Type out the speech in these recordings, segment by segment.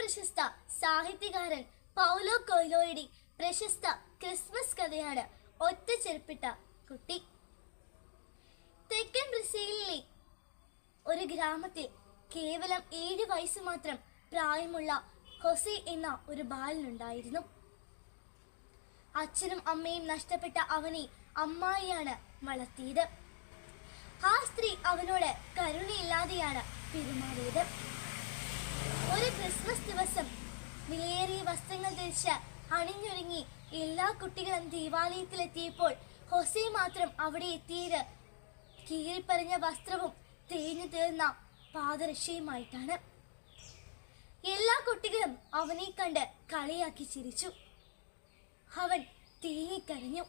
പ്രശസ്ത സാഹിത്യകാരൻ പൗലോ കൊയ്ലോയുടെ പ്രശസ്ത ക്രിസ്മസ് കഥയാണ് ഒറ്റ ചെരുപ്പിട്ട കുട്ടി. തെക്കൻ ബ്രസീലിലെ ഒരു ഗ്രാമത്തിൽ കേവലം ഏഴ് വയസ്സ് മാത്രം പ്രായമുള്ള ഹൊസെ എന്ന ഒരു ബാലനുണ്ടായിരുന്നു. അച്ഛനും അമ്മയും നഷ്ടപ്പെട്ട അവനെ അമ്മായിയാണ് വളർത്തിയത്. ആ സ്ത്രീ അവനോട് കരുണയില്ലാതെയാണ് പെരുമാറിയത്. ഒരു ക്രിസ്മസ് ദിവസം വിലയേറിയ വസ്ത്രങ്ങൾ ധരിച്ച് അണിഞ്ഞൊരുങ്ങി എല്ലാ കുട്ടികളും ദേവാലയത്തിലെത്തിയപ്പോൾ ഹൊസെ മാത്രം അവിടെ എത്തിയത് കീറിപ്പറഞ്ഞ വസ്ത്രവും തേഞ്ഞു തീർന്ന പാദരക്ഷയുമായിട്ടാണ്. എല്ലാ കുട്ടികളും അവനെ കണ്ട് കളിയാക്കി ചിരിച്ചു. അവൻ തേങ്ങിക്കരഞ്ഞു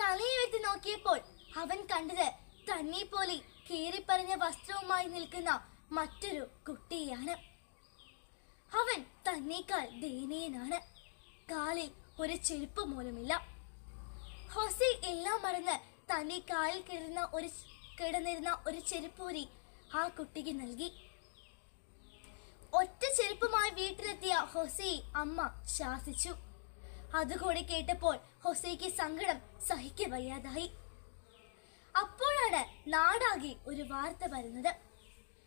തലയുയർത്തി നോക്കിയപ്പോൾ അവൻ കണ്ടത് തന്നെ പോലെ കീറിപ്പറഞ്ഞ വസ്ത്രവുമായി നിൽക്കുന്ന മറ്റൊരു കുട്ടിയാണ്. അവൻ തന്നേക്കാൾ ദയനീയനാണ്. കാലിൽ ഒരു ചെരുപ്പ് മൂലമില്ല. ഹൊസെ എല്ലാം മറന്ന് തന്റെ കാലിൽ കിടന്ന ഒരു കിടന്നിരുന്ന ഒരു ചെരുപ്പൂരി ആ കുട്ടിക്ക് നൽകി. ഒറ്റ ചെരുപ്പുമായി വീട്ടിലെത്തിയ ഹൊസയെ അമ്മ ശാസിച്ചു. അതുകൂടി കേട്ടപ്പോൾ ഹൊസയ്ക്ക് സങ്കടം സഹിക്ക വയ്യാതായി. അപ്പോഴാണ് നാടാകെ ഒരു വാർത്ത വരുന്നത്.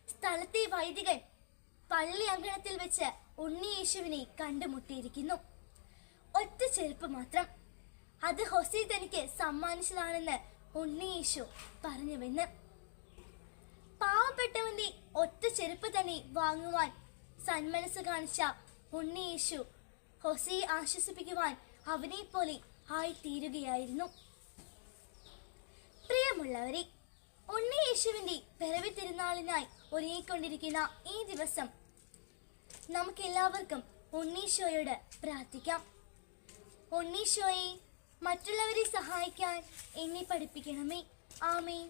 സ്ഥലത്തെ വൈദികൻ പള്ളി അങ്കണത്തിൽ വെച്ച് ഉണ്ണിയേശുവിനെ കണ്ടുമുട്ടിയിരിക്കുന്നു. ഒറ്റ ചെരുപ്പ് മാത്രം. അത് ഹൊസൈ തനിക്ക് സമ്മാനിച്ചതാണെന്ന് ഉണ്ണിയേശു പറഞ്ഞുവെന്ന്. പാവപ്പെട്ടവന്റെ ഒറ്റ ചെരുപ്പ് തന്നെ വാങ്ങുവാൻ സന്മനസ് കാണിച്ച ഉണ്ണി യേശു ഹൊസയെ ആശ്വസിപ്പിക്കുവാൻ അവനെ പോലെ ആയിത്തീരുകയായിരുന്നു. പ്രിയമുള്ളവരെ ഉണ്ണി യേശുവിന്റെ പിറവി തിരുനാളിനായി ഒരുങ്ങിക്കൊണ്ടിരിക്കുന്ന ഈ ദിവസം നമുക്ക് എല്ലാവർക്കും ഉണ്ണീശോയോട് പ്രാർത്ഥിക്കാം. ഉണ്ണീശോയെ മറ്റുള്ളവരെ സഹായിക്കാൻ എന്നെ പഠിപ്പിക്കണമേ. ആമേൻ.